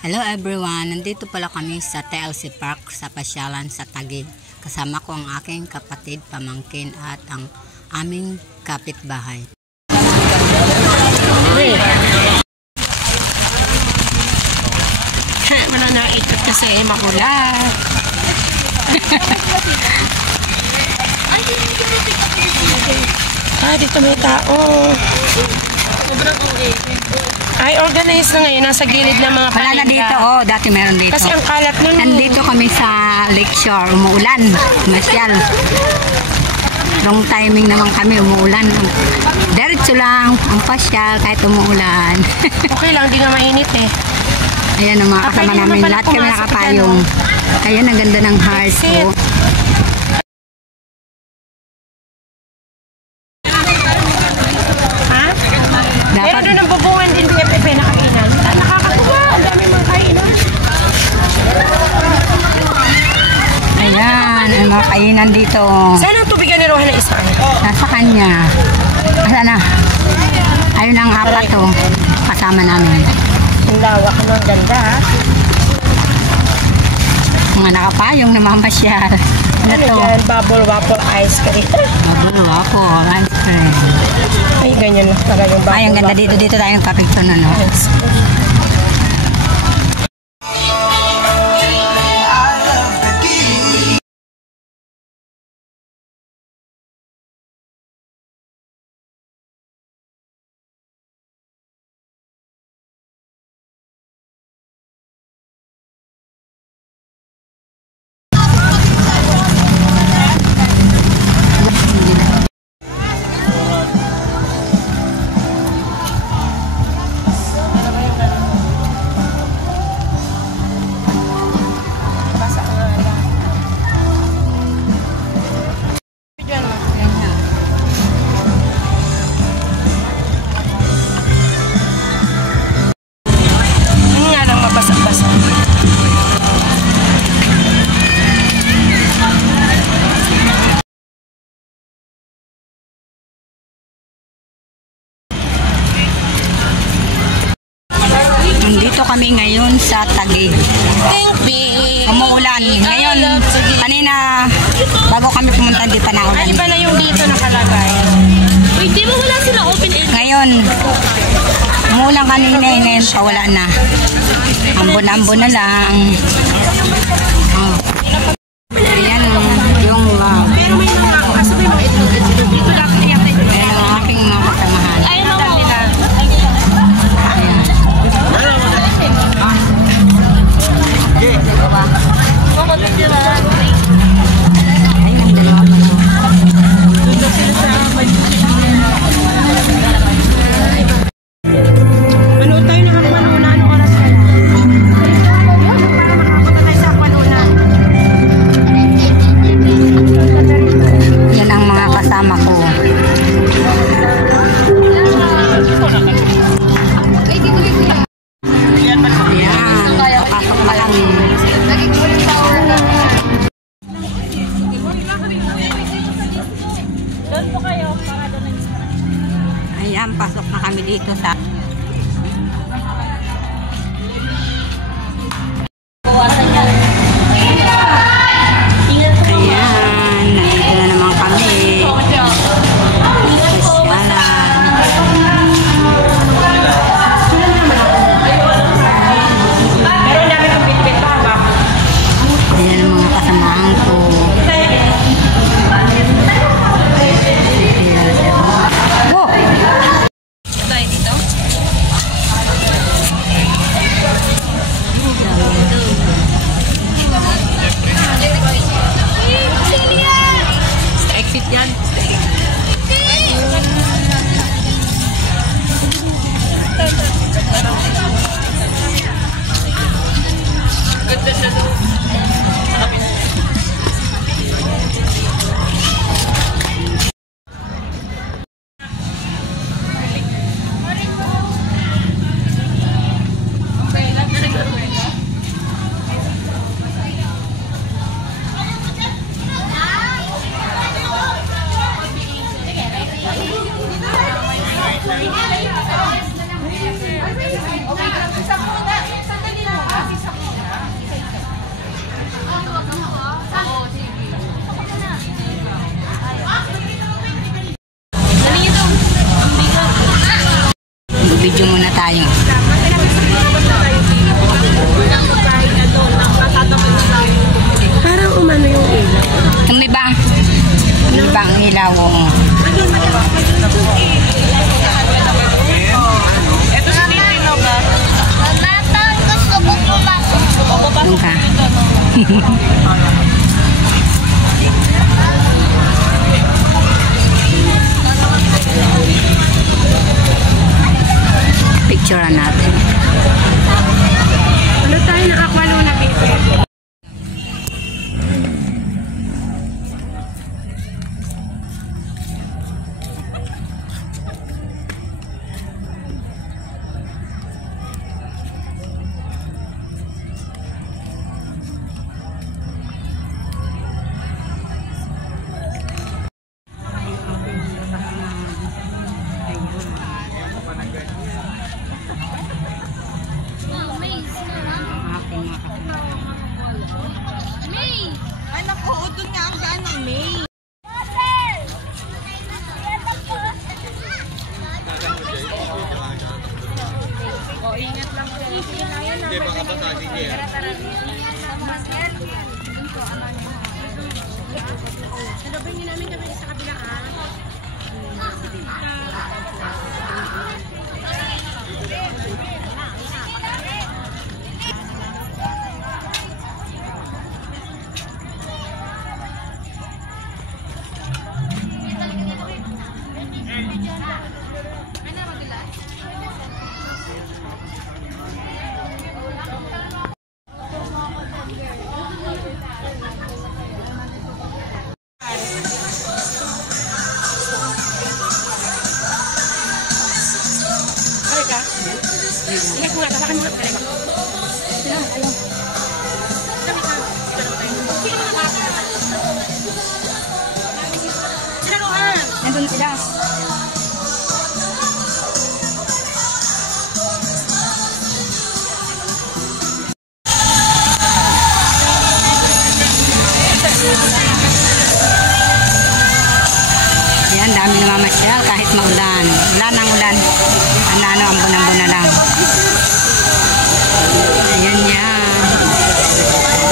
Hello everyone, nandito pala kami sa TLC Park sa pasyalan sa Taguig. Kasama ko ang aking kapatid, pamangkin at ang aming kapitbahay. Wala na ikot kasi makulat. Dito may tao. Ay, organized na ngayon. Nasa gilid ng mga Wala na dito, dati meron dito. Kasi ang kalat nun. Nandito kami sa Lakeshore, umuulan, masyal. Long timing naman kami, umuulan. Diretso lang ang pasyal kahit umuulan. Okay lang, di na mainit eh. Ayan ang mga kasama namin, lahat kami nakapayong. Ayan, ang ganda ng heart ko. Meron doon ang bubungan din BFF na kainan. Nakakatuwa, ang dami mga kainan. Ayan, ang mga kainan dito. Saan ang tubigan ni Rohan na isa? Nasa kanya. Asa na? Ayun ang apat to. Kasama namin. Ang lawak mo, ang ganda ha. Mga nakapayong namamasyal. Ano to? Yan, bubble waffle ice cream. Bubble waffle ice cream. Ay, ganyan na talaga yung bubble. Ay, ang ganda dito. Dito tayong kapicture na, no? Yes. Nandito kami ngayon sa Taguig. Umuulan. Ngayon, kanina, bago kami pumunta, di pa naulan. Ay, iba na yung dito nakalagay. Wait, di ba wala sila open air? Ngayon, umuulan kanina, ngayon pa wala na. Ambon-ambon na lang. Oh. Ayan, yung Pero may nakakasabay mga ito. Dito dapat yata ito. ayan ang aking mga kasamahan. Ayun ako. Ayan. Ayun ang dalawa pa. Manood tayo ng Akmanuna. Anong oras kayo? Para makapunta tayo sa Akmanuna. Yan ang mga kasama ko. Ayan, papasok pa lang. Ayan, pasok na kami dito sa ayan, nandito na naman kami. Pero namin ang bitbit pa ba? Ayan ang mga kasamahan ko. Wow! Tayo dito? video muna tayo. Parang umano yung ilaw. Yung may bang? May bang ilaw, oo. Ito si Tino ba? Doon ka. Picturean natin. Ano tayo na Aqua Luna, baby? Ay, naku, doon nga ang daan ng May. Salubingin namin kami sa kabilaan. Sige ko nga, tawakan mo na pala. Nandun sila. Ayan, dami namamasyal kahit maulan. Ulan ang ulan. Ano, ambon-ambon na lang. Ayan yan.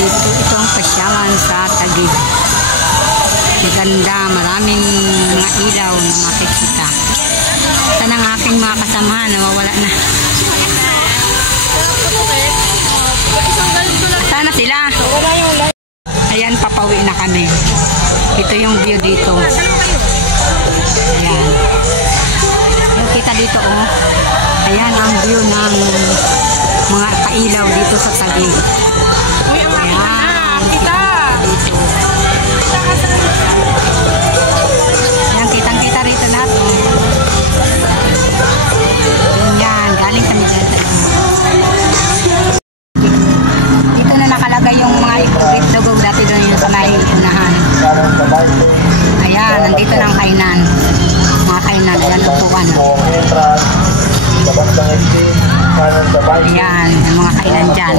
Ito ang pasyalan sa Taguig. Maganda, maraming mga ilaw na makikita. Ito ng aking mga kasamahan, nawawala na. Sana sila. Ayan, papawi na kami. Ito yung view dito. Ayan. Yung kita dito, oh. Ayan ang view ng mga kailaw dito sa Taguig. Uy, ang aking anak. Kita! Dito. Ayan, kitang-kita rito lahat. Oh. Ayan, galing kami dyan. Dito na nakalagay yung mga ikugit-dugog dati doon yung sa may unahan. Ayan, nandito na ang kainan. Mga kainan, yan upuan. Ayan, yung mga kainan dyan.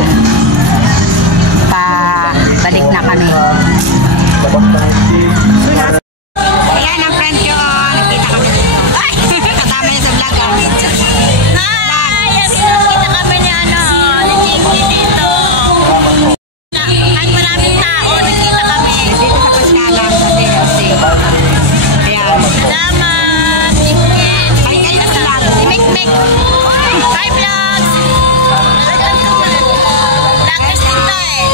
Pabalik na kami. Ayan ang friend ko. Nakita kami dito. Ay! Kasama niya sa vlog. Hi! Nakita kami ni ni Jinky dito. Kahit maraming tao, nakita kami. Dito sa Pasyalan, sa TLC. Ayan. Salamat! Jinky! Ay, kayo sa vlog. Si Mikmik! Hi, vlogs! Vloggers din to eh.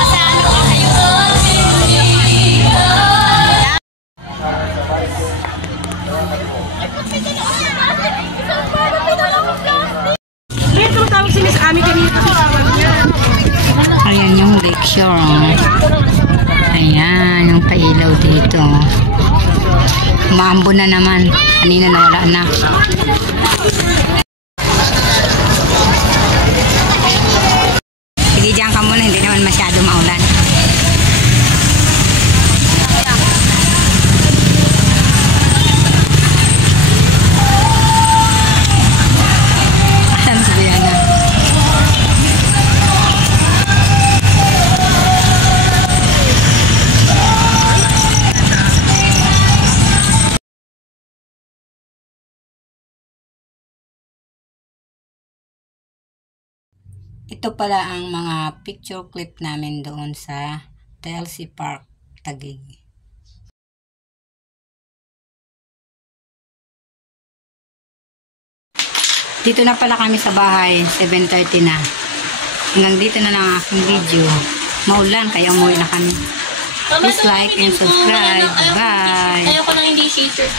Masano ko kayo. Kaya tumatawag si Miss Ami kanina kasi tawag niya. Ayan yung lakeshore. Ayan, yung pailaw dito. Maambo na naman. Kanina nawala na. Sige, dyan ka muna. Hindi naman masyado maulan. Ito pala ang mga picture clip namin doon sa TLC Park, Taguig. Dito na pala kami sa bahay, 7:30 na. Hanggang dito na lang ang aking video. Maulan, kaya umuwi na kami. Please like and subscribe. Bye! Ayoko lang hindi featured.